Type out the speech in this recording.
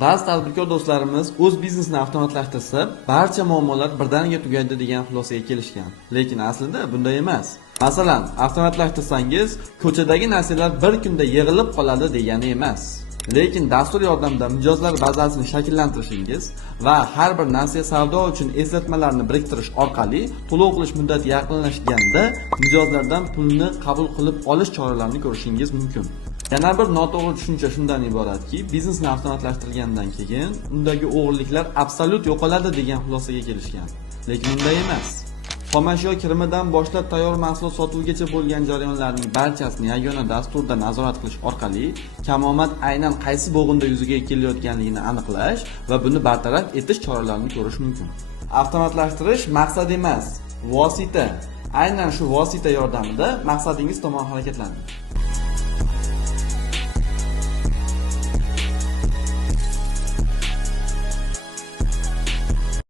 Ba'zi tadbirkor do'stlarimiz o'z biznesini avtomatlashtirsa, barcha muammolar birdaniga tugaydi degan xulosaga kelishgan. Lekin aslida bunday emas. Masalan, avtomatlashtirsangiz, ko'chadagi narsalar bir kunda yig'ilib qoladi degani emas. Lekin dastur yordamida mijozlar bazasini shakllantirishingiz va har bir narsa savdo uchun eslatmalarni biriktirish orqali to'lov qilish muddati yaqinlashganda mijozlardan pulni qabul qilib olish choralarini ko'rishingiz mumkin. Yana bir noto'g'ri tushuncha shundan iboratki, biznesni avtomatlashtirgandan keyin undagi o'g'irliklar absolyut yo'qoladi degan xulosaga kelishgan. Lekin unday emas. Xomashyo kirimidan boshlab tayyor mahsulot sotuvgacha bo'lgan jarayonlarning barchasini yagona dasturda nazorat qilish orqali kamomad aynan qaysi bo'g'inda yuzaga kelayotganligini aniqlash va buni bartaraf etish choralarini ko'rish mumkin. Avtomatlashtirish maqsad emas, vosita. Aynan shu vosita yordamida maqsadingiz tomon harakatlaning.